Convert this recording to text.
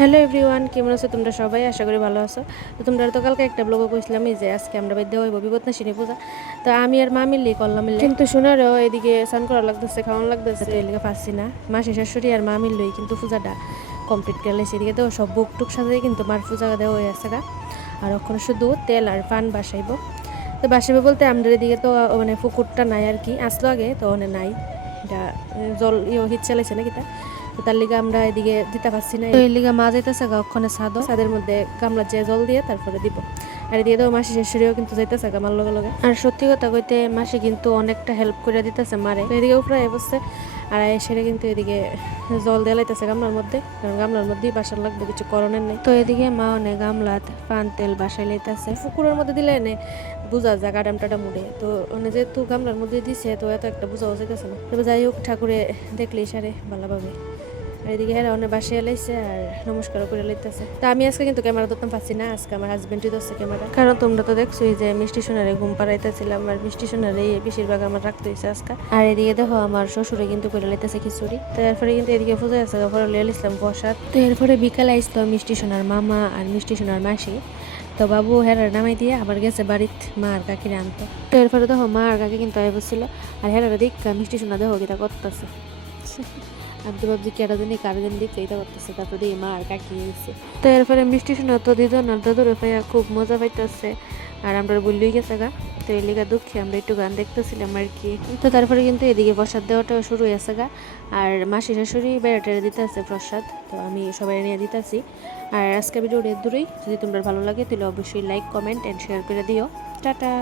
Hello everyone, কেমন আছো তোমরা সবাই? আশা করি ভালো আছো। তো তোমরা তো কালকে একটা ব্লগে কইছিলাম যে আজকে আমরা বাইরে হইব বিপদনাশিনী পূজা। তো আমি আর মা মিললি করলাম, কিন্তু শোনারও এদিকে স্নান করা লাগতেছে, খাওয়ান লাগতেছে, তো এদিকে পাচ্ছি না। মাসি শাশুড়ি আর মা মিললই কিন্তু পূজাটা কমপ্লিট করে লেছে। এদিকে তো সব বুক টুক সাজাই কিন্তু মার পূজা দেওয়া হয়ে আছে গা। আর ওখানে শুধু তেল আর পান বাসাইব। তো বাসাইব বলতে আমাদের এদিকে তো মানে পুকুরটা নাই আর কি, আসলো আগে তো ওখানে নাই, এটা জল হিট চালাইছে নাকি তা। তো তার লিগে আমরা এদিকে দিতে পারছি না, তো এই লিগে মা যাইতেছে গা ওখানে ছাদের মধ্যে গামলা যে জল দিয়ে তারপরে দিব। আর এদিকে তো মাসি শাশুড়িও কিন্তু যাইতেছে গা মার লগে লগে। আর সত্যি কথা কইতে মাসি কিন্তু অনেকটা হেল্প করে দিতেছে মারে। তো এদিকে উপরে বসছে আর এসে কিন্তু এদিকে জল দিয়ে লাইতেছে গামলার মধ্যে, কারণ গামলার মধ্যেই বাসার লাগবে, কিছু করণের নেই। তো এদিকে মা অনেক গামলাত পান তেল বাসায় লাইতেছে। পুকুরের মধ্যে দিলে এনে বোঝা যায় গাডাম টাডাম উঠে, তো মানে যেহেতু গামলার মধ্যে দিছে তো এত একটা বোঝাও যাইতেছে না। তবে যাই হোক, ঠাকুরে দেখলে সারে ভালোভাবে। আর এদিকে হ্যাঁ অনেক বাসায় লাইছে আর নমস্কারও করে লাইতেছে। তা আমি আজকে কিন্তু ক্যামেরা ধরতাম পাচ্ছি না, আজকে আমার হাজবেন্ডই ধরছে ক্যামেরা, কারণ তোমরা তো দেখছোই যে মিষ্টি সোনারে ঘুম পাড়াইতেছিলাম আর মিষ্টি সোনারে বেশিরভাগ আমার রাখতে হয়েছে আজকে। আর এদিকে দেখো আমার শ্বশুরে কিন্তু করে লাইতেছে খিচুড়ি। তো এরপরে কিন্তু এদিকে পূজা আছে, তারপরে লিয়ে ইসলাম প্রসাদ। তো এরপরে বিকালে আসতো মিষ্টি সোনার মামা আর মিষ্টি সোনার মাসি। তো বাবু হেরার নামাই দিয়ে আবার গেছে বাড়িত মা আর কাকিরে আনতো। তো এরপরে দেখো মা আর কাকি কিন্তু আয় বসছিল আর হেরারা দেখা মিষ্টি সোনা দেখো কিতা করতেছে। আমি তো ভাবছি কেটা দিন কারো দিন দেখতে এটা করতেছে, তারপর দিয়ে মা আর কাকি এসে। তো এরপরে মিষ্টি শোনা তো দিদন আর দাদুরে ভাইয়া খুব মজা পাইতেছে আর আমরা বললেই গেছে গা। তো এই লিগা দুঃখে আমরা একটু গান দেখতেছিলাম আর কি। তো তারপরে কিন্তু এদিকে প্রসাদ দেওয়াটাও শুরু হয়েছে গা। আর মাসি শাশুড়ি বেড়াটেরা দিতে আছে প্রসাদ, তো আমি সবাই নিয়ে দিতেছি। আর আজকে ভিডিওটা দূরেই, যদি তোমরা ভালো লাগে তাহলে অবশ্যই লাইক কমেন্ট অ্যান্ড শেয়ার করে দিও। টাটা।